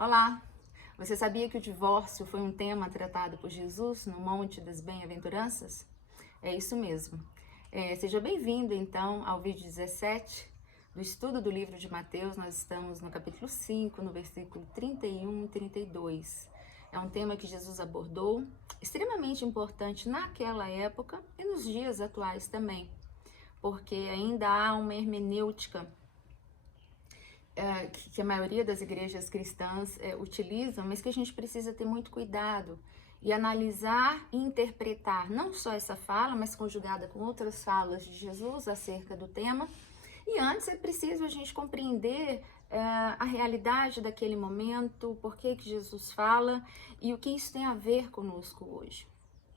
Olá! Você sabia que o divórcio foi um tema tratado por Jesus no Monte das Bem-aventuranças? É isso mesmo. Seja bem-vindo, então, ao vídeo 17 do estudo do livro de Mateus. Nós estamos no capítulo 5, no versículo 31 e 32. É um tema que Jesus abordou, extremamente importante naquela época e nos dias atuais também, porque ainda há uma hermenêutica que a maioria das igrejas cristãs utilizam, mas que a gente precisa ter muito cuidado e analisar e interpretar não só essa fala, mas conjugada com outras falas de Jesus acerca do tema. E antes é preciso a gente compreender a realidade daquele momento, por que Jesus fala e o que isso tem a ver conosco hoje.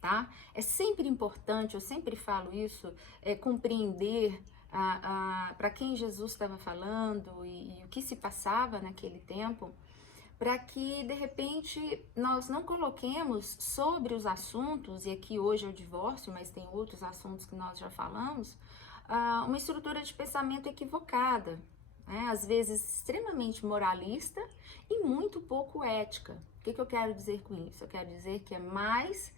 Tá? É sempre importante, eu sempre falo isso, compreender para quem Jesus estava falando e o que se passava naquele tempo, para que de repente nós não coloquemos sobre os assuntos, e aqui hoje é o divórcio, mas tem outros assuntos que nós já falamos, uma estrutura de pensamento equivocada, né? Às vezes extremamente moralista e muito pouco ética. O que eu quero dizer com isso? Eu quero dizer que é mais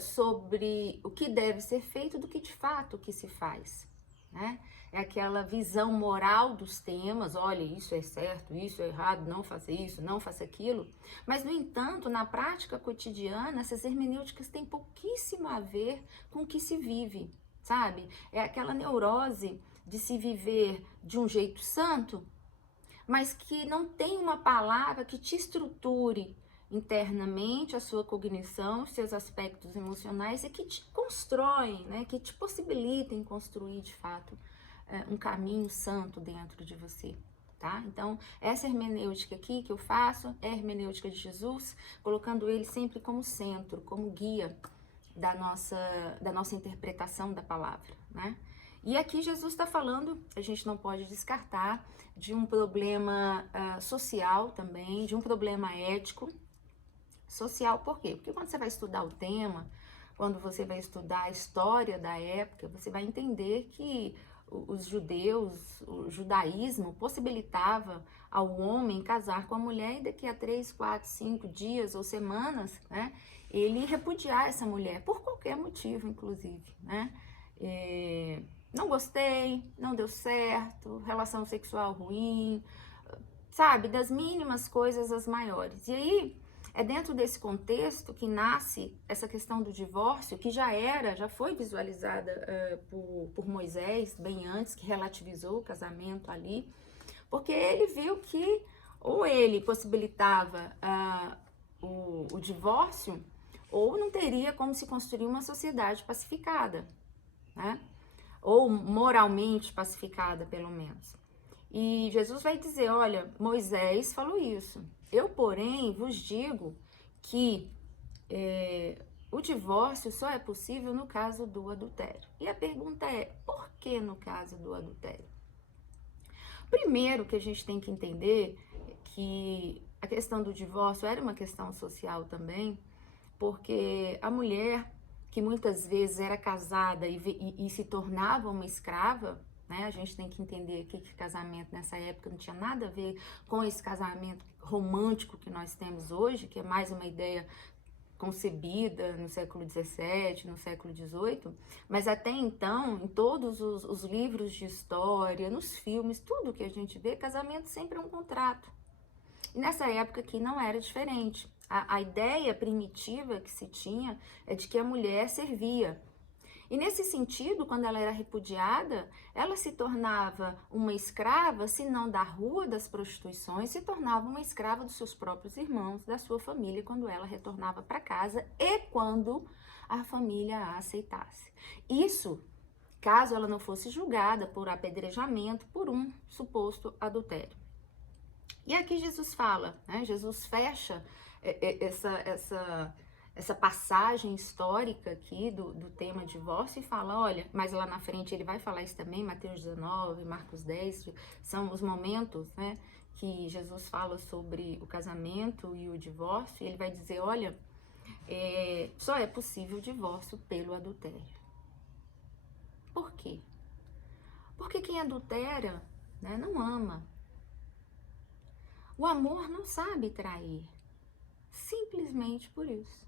sobre o que deve ser feito do que de fato o que se faz, né? É aquela visão moral dos temas, olha, isso é certo, isso é errado, não faça isso, não faça aquilo. Mas, no entanto, na prática cotidiana, essas hermenêuticas têm pouquíssimo a ver com o que se vive, sabe? É aquela neurose de se viver de um jeito santo, mas que não tem uma palavra que te estruture internamente a sua cognição, os seus aspectos emocionais e que te constroem, né, que te possibilitem construir de fato um caminho santo dentro de você. Tá? Então, essa hermenêutica aqui que eu faço é a hermenêutica de Jesus, colocando ele sempre como centro, como guia da nossa interpretação da palavra, né? E aqui Jesus está falando, a gente não pode descartar, de um problema social também, de um problema ético. Social por quê? Porque quando você vai estudar o tema, quando você vai estudar a história da época, você vai entender que os judeus, o judaísmo possibilitava ao homem casar com a mulher e daqui a 3, 4, 5 dias ou semanas, né, ele repudiar essa mulher, por qualquer motivo, inclusive, né? Não gostei, não deu certo, relação sexual ruim, sabe? Das mínimas coisas às maiores. E aí, é dentro desse contexto que nasce essa questão do divórcio, que já foi visualizada por Moisés, bem antes, que relativizou o casamento ali, porque ele viu que ou ele possibilitava o divórcio, ou não teria como se construir uma sociedade pacificada, né? Ou moralmente pacificada, pelo menos. E Jesus vai dizer, olha, Moisés falou isso. Eu, porém, vos digo que o divórcio só é possível no caso do adultério. E a pergunta é, por que no caso do adultério? Primeiro que a gente tem que entender que a questão do divórcio era uma questão social também, porque a mulher que muitas vezes era casada e se tornava uma escrava, né? A gente tem que entender aqui que casamento nessa época não tinha nada a ver com esse casamento romântico que nós temos hoje, que é mais uma ideia concebida no século XVII, no século XVIII, mas até então, em todos os livros de história, nos filmes, tudo que a gente vê, casamento sempre é um contrato. E nessa época aqui não era diferente. A ideia primitiva que se tinha é de que a mulher servia. E nesse sentido, quando ela era repudiada, ela se tornava uma escrava, se não da rua das prostituições, se tornava uma escrava dos seus próprios irmãos, da sua família, quando ela retornava para casa e quando a família a aceitasse. Isso, caso ela não fosse julgada por apedrejamento por um suposto adultério. E aqui Jesus fala, né? Jesus fecha essa passagem histórica aqui do tema divórcio e fala, olha, mas lá na frente ele vai falar isso também, Mateus 19, Marcos 10, são os momentos, né, que Jesus fala sobre o casamento e o divórcio, e ele vai dizer, olha, só é possível o divórcio pelo adultério. Por quê? Porque quem adultera, né, não ama. O amor não sabe trair. Simplesmente por isso.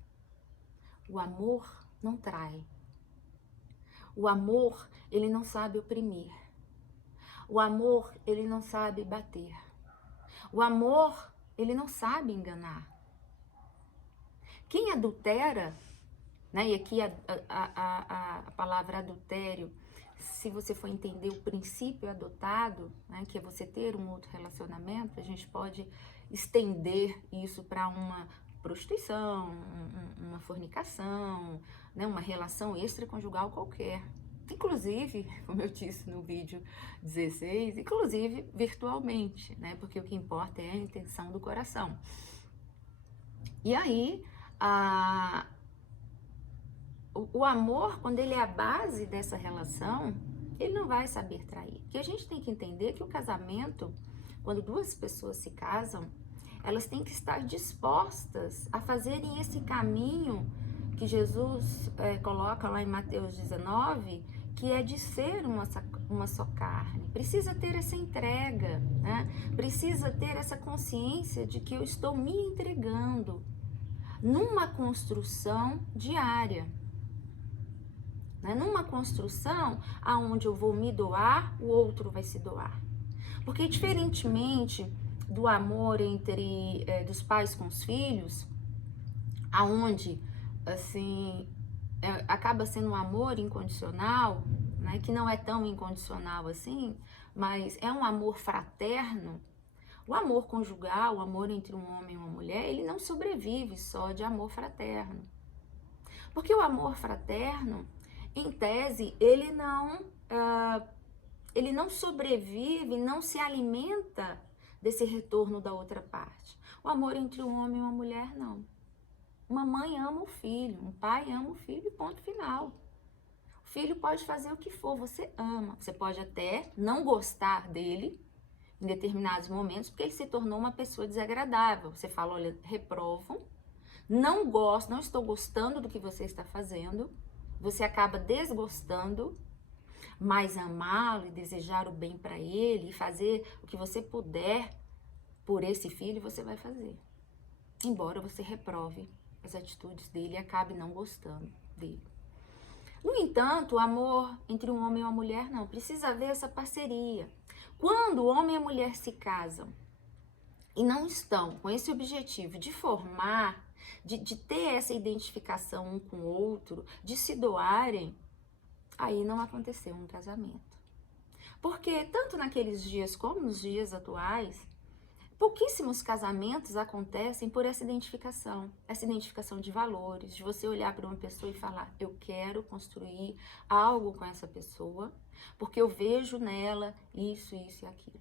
O amor não trai. O amor, ele não sabe oprimir. O amor, ele não sabe bater. O amor, ele não sabe enganar. Quem adultera, né? E aqui a palavra adultério, se você for entender o princípio adotado, né, que é você ter um outro relacionamento, a gente pode estender isso para uma prostituição, uma fornicação, né, uma relação extraconjugal qualquer. Inclusive, como eu disse no vídeo 16, inclusive virtualmente, né, porque o que importa é a intenção do coração. E aí, o amor, quando ele é a base dessa relação, ele não vai saber trair. Porque a gente tem que entender que o casamento, quando duas pessoas se casam, elas têm que estar dispostas a fazerem esse caminho que Jesus coloca lá em Mateus 19, que é de ser uma só carne. Precisa ter essa entrega, né? Precisa ter essa consciência de que eu estou me entregando numa construção diária. Né? Numa construção aonde eu vou me doar, o outro vai se doar. Porque diferentemente do amor entre dos pais com os filhos, aonde assim acaba sendo um amor incondicional, né? Que não é tão incondicional assim, mas é um amor fraterno. O amor conjugal, o amor entre um homem e uma mulher, ele não sobrevive só de amor fraterno. Porque o amor fraterno, em tese, ele não sobrevive, não se alimenta desse retorno da outra parte. O amor entre um homem e uma mulher, não. Uma mãe ama o filho, um pai ama o filho, ponto final. O filho pode fazer o que for, você ama. Você pode até não gostar dele em determinados momentos, porque ele se tornou uma pessoa desagradável. Você fala, olha, reprovo, não gosto, não estou gostando do que você está fazendo, você acaba desgostando, mas amá-lo e desejar o bem para ele e fazer o que você puder por esse filho, você vai fazer. Embora você reprove as atitudes dele e acabe não gostando dele. No entanto, o amor entre um homem e uma mulher, não. Precisa haver essa parceria. Quando o homem e a mulher se casam e não estão com esse objetivo de formar, de ter essa identificação um com o outro, de se doarem, aí não aconteceu um casamento. Porque tanto naqueles dias como nos dias atuais, pouquíssimos casamentos acontecem por essa identificação de valores, de você olhar para uma pessoa e falar, eu quero construir algo com essa pessoa, porque eu vejo nela isso, isso e aquilo.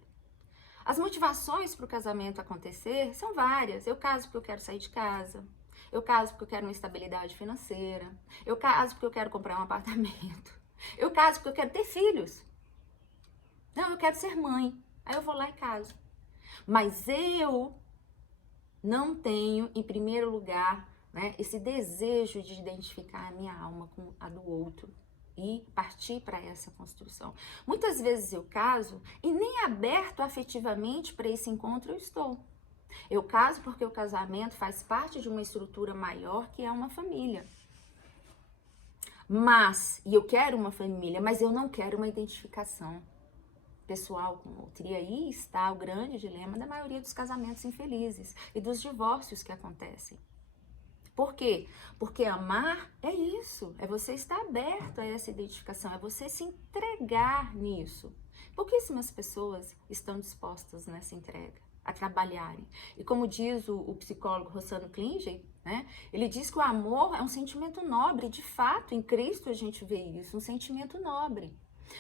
As motivações para o casamento acontecer são várias. Eu caso porque eu quero sair de casa, eu caso porque eu quero uma estabilidade financeira, eu caso porque eu quero comprar um apartamento, eu caso porque eu quero ter filhos. Não, eu quero ser mãe, aí eu vou lá e caso. Mas eu não tenho, em primeiro lugar, né, esse desejo de identificar a minha alma com a do outro e partir para essa construção. Muitas vezes eu caso e nem aberto afetivamente para esse encontro eu estou. Eu caso porque o casamento faz parte de uma estrutura maior que é uma família. E eu quero uma família, mas eu não quero uma identificação pessoal com o outro. E aí está o grande dilema da maioria dos casamentos infelizes e dos divórcios que acontecem. Por quê? Porque amar é isso, é você estar aberto a essa identificação, é você se entregar nisso. Pouquíssimas pessoas estão dispostas nessa entrega, a trabalharem. E como diz o psicólogo Rossano Klinger, né, ele diz que o amor é um sentimento nobre, de fato, em Cristo a gente vê isso, um sentimento nobre.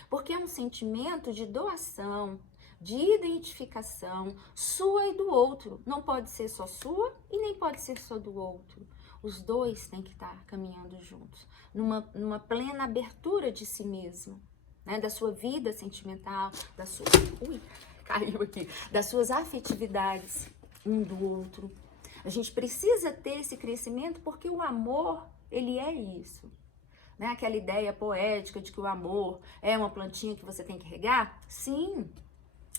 Porque é um sentimento de doação, de identificação, sua e do outro. Não pode ser só sua e nem pode ser só do outro. Os dois têm que estar caminhando juntos, numa plena abertura de si mesmo, né? Da sua vida sentimental, caiu aqui, das suas afetividades um do outro. A gente precisa ter esse crescimento porque o amor, ele é isso. Né? Aquela ideia poética de que o amor é uma plantinha que você tem que regar? Sim,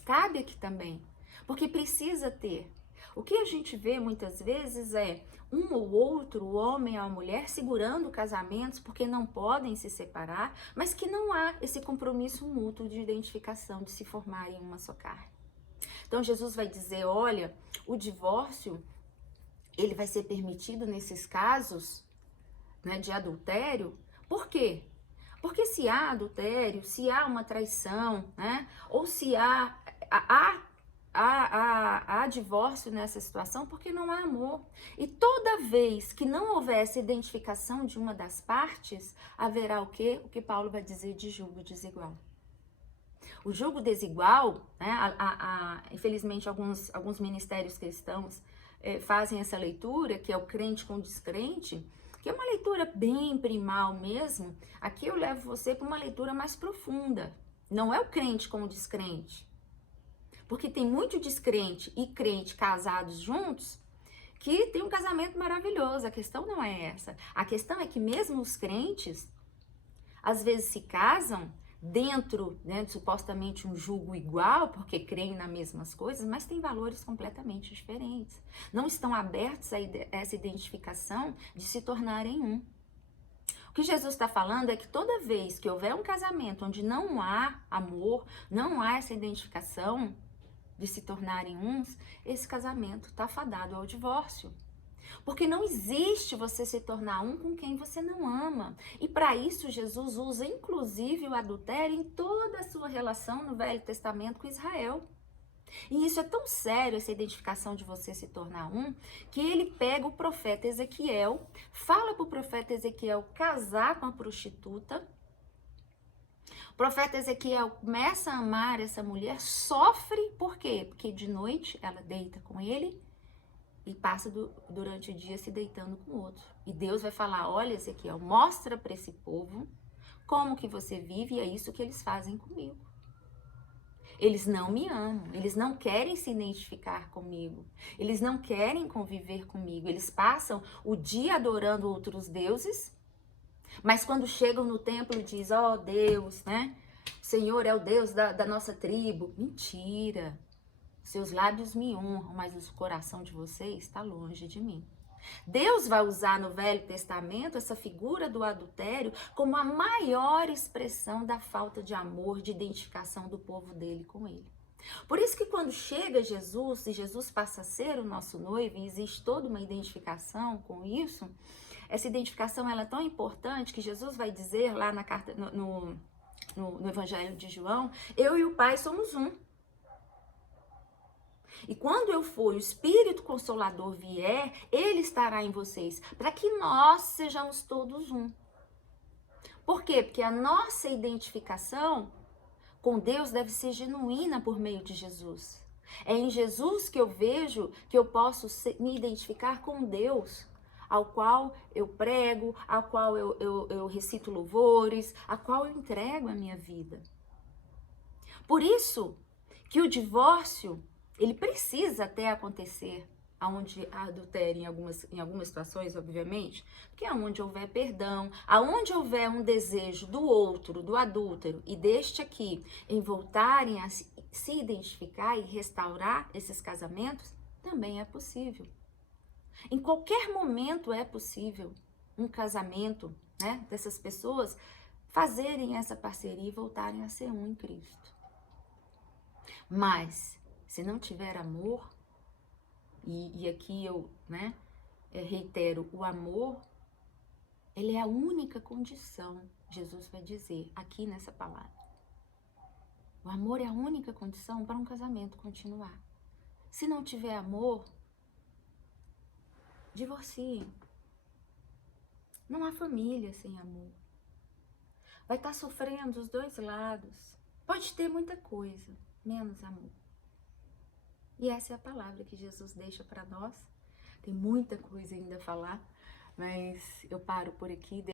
cabe aqui também. Porque precisa ter O que a gente vê muitas vezes é um ou outro, o homem ou a mulher, segurando casamentos porque não podem se separar, mas que não há esse compromisso mútuo de identificação, de se formar em uma só carne. Então Jesus vai dizer, olha, o divórcio, ele vai ser permitido nesses casos, né, de adultério. Por quê? Porque se há adultério, se há uma traição, né, ou se há divórcio nessa situação, porque não há amor. E toda vez que não houver essa identificação de uma das partes, haverá o quê? O que Paulo vai dizer de julgo desigual. O julgo desigual, né, infelizmente alguns ministérios cristãos fazem essa leitura, que é o crente com o descrente, que é uma leitura bem primal mesmo. Aqui eu levo você para uma leitura mais profunda. Não é o crente com o descrente. Porque tem muito descrente e crente casados juntos que tem um casamento maravilhoso. A questão não é essa. A questão é que mesmo os crentes, às vezes se casam dentro, né, de supostamente um julgo igual, porque creem nas mesmas coisas, mas têm valores completamente diferentes. Não estão abertos a essa identificação de se tornarem um. O que Jesus está falando é que toda vez que houver um casamento onde não há amor, não há essa identificação de se tornarem uns, esse casamento está fadado ao divórcio. Porque não existe você se tornar um com quem você não ama. E para isso Jesus usa inclusive o adultério em toda a sua relação no Velho Testamento com Israel. E isso é tão sério, essa identificação de você se tornar um, que ele pega o profeta Ezequiel, fala para o profeta Ezequiel casar com a prostituta. O profeta Ezequiel começa a amar essa mulher, sofre, por quê? Porque de noite ela deita com ele e passa durante o dia se deitando com o outro. E Deus vai falar, olha Ezequiel, mostra para esse povo como que você vive e é isso que eles fazem comigo. Eles não me amam, eles não querem se identificar comigo, eles não querem conviver comigo, eles passam o dia adorando outros deuses, mas quando chegam no templo diz, ó Deus, né? O Senhor é o Deus da nossa tribo. Mentira! Seus lábios me honram, mas o coração de vocês está longe de mim. Deus vai usar no Velho Testamento essa figura do adultério como a maior expressão da falta de amor, de identificação do povo dele com ele. Por isso que quando chega Jesus, e Jesus passa a ser o nosso noivo, e existe toda uma identificação com isso, essa identificação ela é tão importante que Jesus vai dizer lá na carta, no Evangelho de João, eu e o Pai somos um. E quando eu for, o Espírito Consolador vier, ele estará em vocês, para que nós sejamos todos um. Por quê? Porque a nossa identificação com Deus deve ser genuína por meio de Jesus. É em Jesus que eu vejo que eu posso me identificar com Deus, ao qual eu prego, ao qual eu recito louvores, ao qual eu entrego a minha vida. Por isso que o divórcio, ele precisa até acontecer aonde há adultério em algumas situações, obviamente, porque aonde houver perdão, aonde houver um desejo do outro, do adúltero e deste aqui, em voltarem a se identificar e restaurar esses casamentos, também é possível. Em qualquer momento é possível um casamento, né, dessas pessoas fazerem essa parceria e voltarem a ser um em Cristo. Mas se não tiver amor, e aqui eu, né, reitero, o amor, ele é a única condição, Jesus vai dizer aqui nessa palavra. O amor é a única condição para um casamento continuar. Se não tiver amor, divorciem. Não há família sem amor. Vai estar sofrendo os dois lados. Pode ter muita coisa, menos amor. E essa é a palavra que Jesus deixa para nós. Tem muita coisa ainda a falar, mas eu paro por aqui.